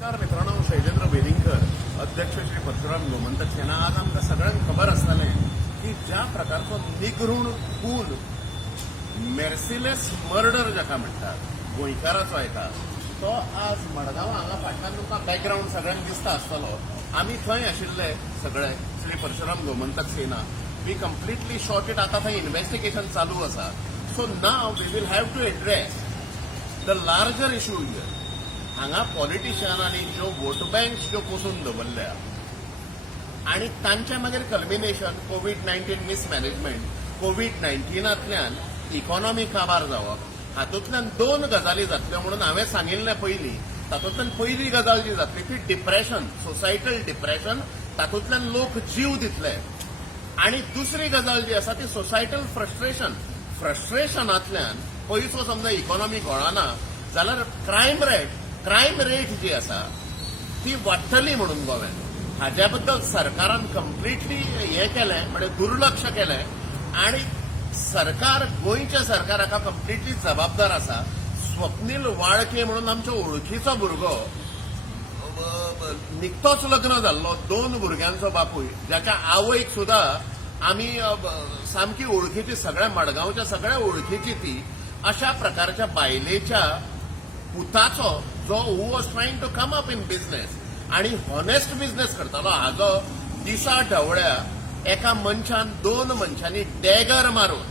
नमस्कार मित्रांनो, शैलेंद्र वेलिंगकर अध्यक्ष श्री परशुराम गोमंतक सेना. आज आमकां सगळ्यांक खबर आसतलें की ज्या प्रकारचो निगृण खून मेर्सिलेस मर्डर जाका म्हणटात गोंयकाराचो एका तो आज मडगांव हांगा फाटल्यान तुमकां बॅकग्राऊंड सगळ्यांक दिसता आसतलो. आमी थंय आशिल्ले सगळे Shri Parshuram Gomantak Sena. We completely sort it. आतां थंय इन्व्हेस्टिगेशन चालू आसा. So now we will have to address the larger issue here. हांगा पॉलिटिशियनांनी ज्यो वोट बँक्स ज्यो पोसून दवरल्या आणि तांचे मागीर कल्मिनेशन कोविड-19 मिसमॅनेजमेंट, कोविड-19तल्यान इकॉनॉमी काबार जावप, हातूंतल्यान दोन गजाली जातल्यो म्हणून हांवें सांगिल्लें पयलीं. तातूंतल्यान पयली गजाल जी जातली ती डिप्रेशन, सोसायटल डिप्रेशन. तातूंतल्यान लोक जीव दितले. आणि दुसरी गजाल जी आसा ती सोसायटल फ्रस्ट्रेशन. फ्रस्ट्रेशनांतल्यान पयसो समजा इकॉनॉमी घोळना जाल्यार क्रायम रेट जी आसा ती वाडटली म्हणून गोव्यात. हाच्या बद्दल सरकारान कंप्लिटली हें केलें, म्हणजे दुर्लक्ष केलें. आणि सरकार, गोंयच्या सरकार हाका कंप्लिटली जबाबदार आसा. स्वप्नील वाळके म्हणून आमचो वळखीचो भुरगो, निकतोच लग्न जाल्लो, 2 भुरग्यांचो बापूय, जाच्या आवयक सुद्धा आमी सामकी वळखीची, सगळ्या मडगांवच्या सगळ्या वळखीची ती. अशा प्रकारच्या बायलेच्या पुताचो जो who was trying to come up in business आणि हॉनेस्ट बिझनेस करतालो, हाजो दिसा ढवळ्या एका मनशान 2 मनशांनी डॅगर मारून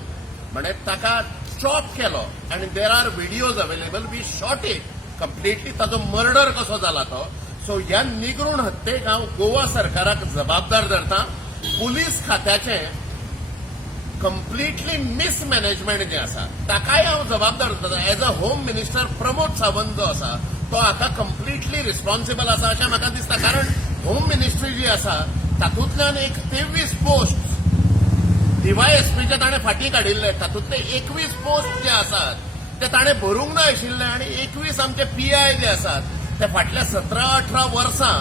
म्हणजे ताका चॉप केलो. आणि there are videos available. We shot it completely. ताजो मर्डर कसो जाला तो. सो ह्या निगृण हत्येक हांव गोवा सरकाराक जबाबदार धरता. पुलीस खात्याचें कंप्लिटली मिसमॅनेजमेंट जे आसा ताकाय हांव जबाबदार धरता. As a home minister Pramod Sawant जो आसा तो हाका कंप्लिटली रिस्पॉन्सिबल आसा अशें म्हाका दिसता. कारण होम मिनिस्ट्री जी आसा तातूंतल्यान 23 पोस्ट डीवायएसपीचे ताणें फाटीं काडिल्ले. तातूंतले 21 पोस्ट जे आसात ते ताणें भरूंक ना आशिल्ले. आणि 21 आमचे पीआय जे आसात ते फाटल्या 17-18 वर्सां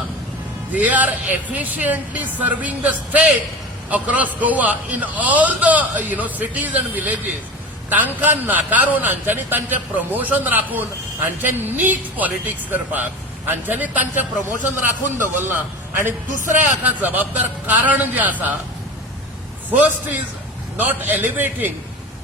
they are efficiently serving the state across Goa in all the cities and villages. तांकां नाकारून हांच्यांनी तांचें प्रमोशन राखून, हांचें नीट पॉलिटिक्स करपाक हांच्यांनी तांचें प्रमोशन राखून दवरलां. आनी दुसरें हाका जबाबदार कारण जें आसा, first is not elevating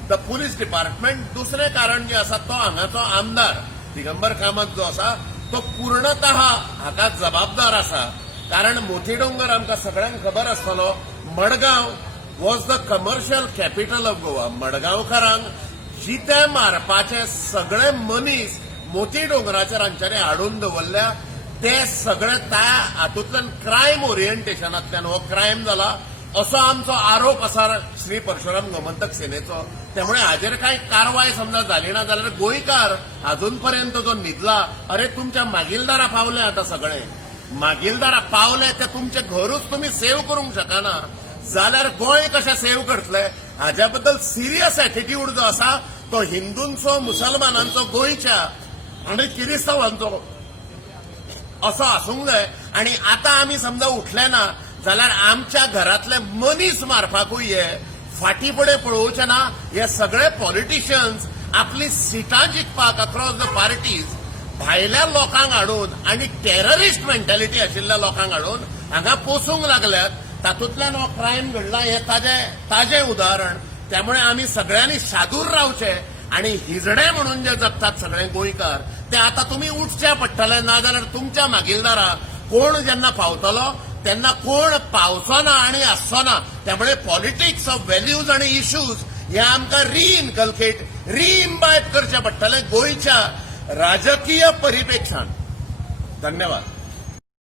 the police department. दुसरें कारण जें आसा तो हांगाचो आमदार दिगंबर कामत जो आसा तो पूर्णतः हाका जबाबदार आसा. कारण मोतीडोंगर आमकां सगळ्यांक खबर आसतलो, Madgaon was the commercial capital of Goa. मडगांवकारांक जिते मारपाचे सगळे मनीस मोतीडोंगराचेर हांच्यांनी हाडून दवरल्या. ते सगळे त्या हातूंतल्यान क्रायम ओरिएंटेशनांतल्यान हो क्रायम जाला असो आमचो आरोप आसा श्री परशुराम गोमंतक सेनेचो. त्यामुळे हाजेर कांय कारवाय समजा जाली ना जाल्यार गोंयकार अजून पर्यंत जो न्हिदला, अरे तुमच्या मागीलदारा पावले आतां सगळे. मागीलदारा पावले ते तुमचे घरूच तुम्ही सेव्ह करूंक शकना जाल्यार गोंय कशें सेव्ह करतले. हाच्या बद्दल सिरियस एटिट्यूड जो आसा तो हिंदूंचो, मुसलमानांचो, गोंयच्या आणि किरिस्तांवांचो असो आसूंक जाय. आणि आतां आमी समजा उठले ना जाल्यार आमच्या घरातले मनीस मारपाकूय हे फाटीं फुडें पळोवचे ना. हे सगळे पॉलिटिशियन्स आपली सिटां जिखपाक अक्रॉस द पार्टीज भायल्या लोकांक हाडून आणि टेररिस्ट मेंटॅलिटी आशिल्ल्या लोकांक हाडून हांगा पोसूंक लागल्यात. तातूंतल्यान हो क्रायम घडला हे ताजें उदाहरण. त्यामुळे आमी सगळ्यांनी शादूर रावचे. आणि हिजडे म्हणून जे जगतात सगळे गोंयकार ते आता तुम्ही उठचे पडटले. नाजाल्यार तुमच्या मागीलदारा कोण जेन्ना पावतलो तेन्ना कोण पावचो ना आणि आसचो ना. त्यामुळे पॉलिटिक्स ऑफ व्हॅल्यूज आणि इश्यूज हे आमकां रिइम्बायब करचे पडटले गोंयच्या राजकीय परिपेक्षान. धन्यवाद.